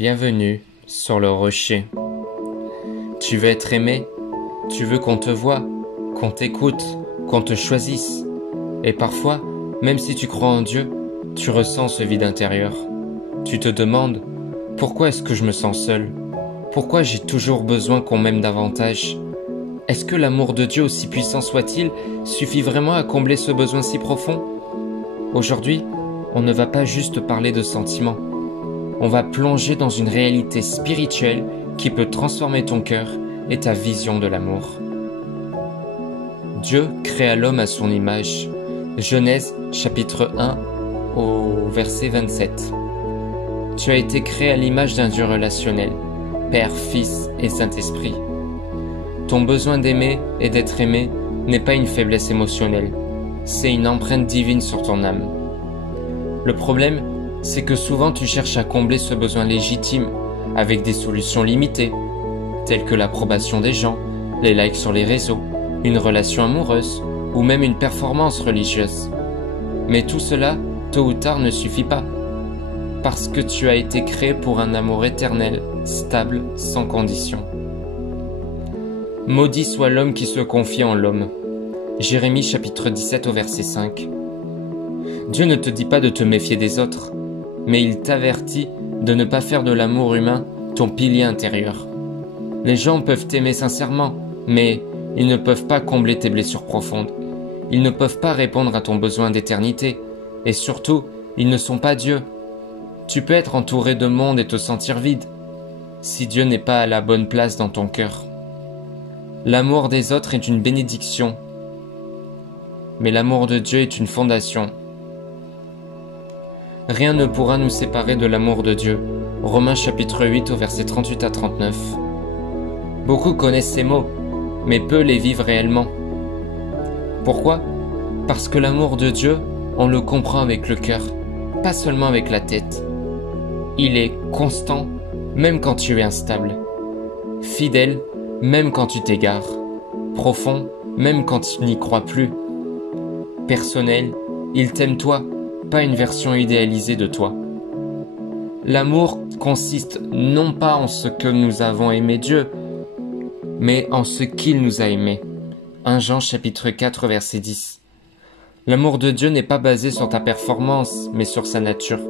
Bienvenue sur le rocher. Tu veux être aimé, tu veux qu'on te voie, qu'on t'écoute, qu'on te choisisse. Et parfois, même si tu crois en Dieu, tu ressens ce vide intérieur. Tu te demandes, pourquoi est-ce que je me sens seul? Pourquoi j'ai toujours besoin qu'on m'aime davantage? Est-ce que l'amour de Dieu, aussi puissant soit-il, suffit vraiment à combler ce besoin si profond? Aujourd'hui, on ne va pas juste parler de sentiments. On va plonger dans une réalité spirituelle qui peut transformer ton cœur et ta vision de l'amour. Dieu créa l'homme à son image. Genèse chapitre 1 au verset 27. Tu as été créé à l'image d'un Dieu relationnel, Père, Fils et Saint-Esprit. Ton besoin d'aimer et d'être aimé n'est pas une faiblesse émotionnelle, c'est une empreinte divine sur ton âme. Le problème, c'est que souvent tu cherches à combler ce besoin légitime avec des solutions limitées, telles que l'approbation des gens, les likes sur les réseaux, une relation amoureuse ou même une performance religieuse. Mais tout cela, tôt ou tard, ne suffit pas, parce que tu as été créé pour un amour éternel, stable, sans condition. Maudit soit l'homme qui se confie en l'homme. Jérémie chapitre 17 au verset 5. Dieu ne te dit pas de te méfier des autres, mais il t'avertit de ne pas faire de l'amour humain ton pilier intérieur. Les gens peuvent t'aimer sincèrement, mais ils ne peuvent pas combler tes blessures profondes. Ils ne peuvent pas répondre à ton besoin d'éternité, et surtout, ils ne sont pas Dieu. Tu peux être entouré de monde et te sentir vide, si Dieu n'est pas à la bonne place dans ton cœur. L'amour des autres est une bénédiction, mais l'amour de Dieu est une fondation. Rien ne pourra nous séparer de l'amour de Dieu. Romains chapitre 8 au verset 38 à 39. Beaucoup connaissent ces mots, mais peu les vivent réellement. Pourquoi? Parce que l'amour de Dieu, on le comprend avec le cœur, pas seulement avec la tête. Il est constant, même quand tu es instable. Fidèle, même quand tu t'égares. Profond, même quand tu n'y crois plus. Personnel, il t'aime toi, pas une version idéalisée de toi. L'amour consiste non pas en ce que nous avons aimé Dieu, mais en ce qu'il nous a aimés. 1 Jean chapitre 4 verset 10. L'amour de Dieu n'est pas basé sur ta performance, mais sur sa nature.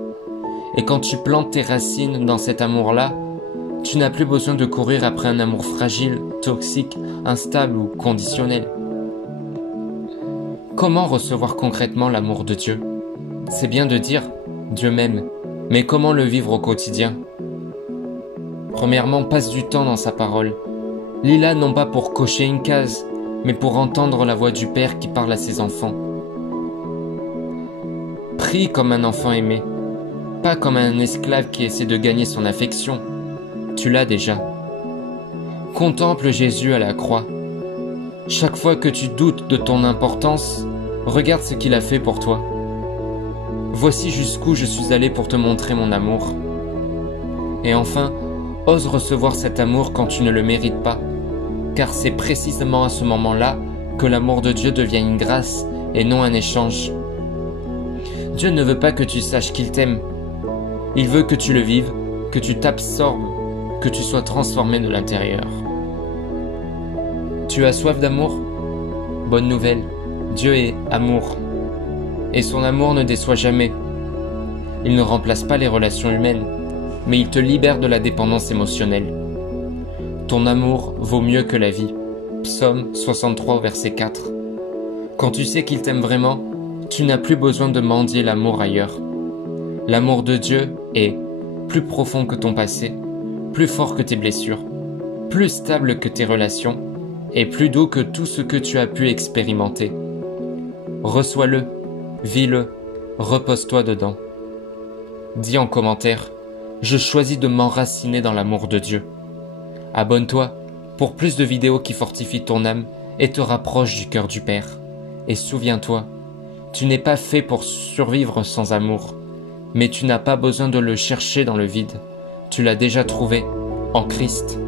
Et quand tu plantes tes racines dans cet amour-là, tu n'as plus besoin de courir après un amour fragile, toxique, instable ou conditionnel. Comment recevoir concrètement l'amour de Dieu? C'est bien de dire « Dieu m'aime », mais comment le vivre au quotidien? Premièrement, passe du temps dans sa parole. Lis-la non pas pour cocher une case, mais pour entendre la voix du Père qui parle à ses enfants. Prie comme un enfant aimé, pas comme un esclave qui essaie de gagner son affection. Tu l'as déjà. Contemple Jésus à la croix. Chaque fois que tu doutes de ton importance, regarde ce qu'il a fait pour toi. Voici jusqu'où je suis allé pour te montrer mon amour. Et enfin, ose recevoir cet amour quand tu ne le mérites pas, car c'est précisément à ce moment-là que l'amour de Dieu devient une grâce et non un échange. Dieu ne veut pas que tu saches qu'il t'aime. Il veut que tu le vives, que tu t'absorbes, que tu sois transformé de l'intérieur. Tu as soif d'amour? Bonne nouvelle, Dieu est amour. Et son amour ne déçoit jamais. Il ne remplace pas les relations humaines, mais il te libère de la dépendance émotionnelle. Ton amour vaut mieux que la vie. Psaume 63, verset 4. Quand tu sais qu'il t'aime vraiment, tu n'as plus besoin de mendier l'amour ailleurs. L'amour de Dieu est plus profond que ton passé, plus fort que tes blessures, plus stable que tes relations, et plus doux que tout ce que tu as pu expérimenter. Reçois-le. Vis-le, repose-toi dedans. Dis en commentaire, je choisis de m'enraciner dans l'amour de Dieu. Abonne-toi pour plus de vidéos qui fortifient ton âme et te rapprochent du cœur du Père. Et souviens-toi, tu n'es pas fait pour survivre sans amour, mais tu n'as pas besoin de le chercher dans le vide. Tu l'as déjà trouvé en Christ.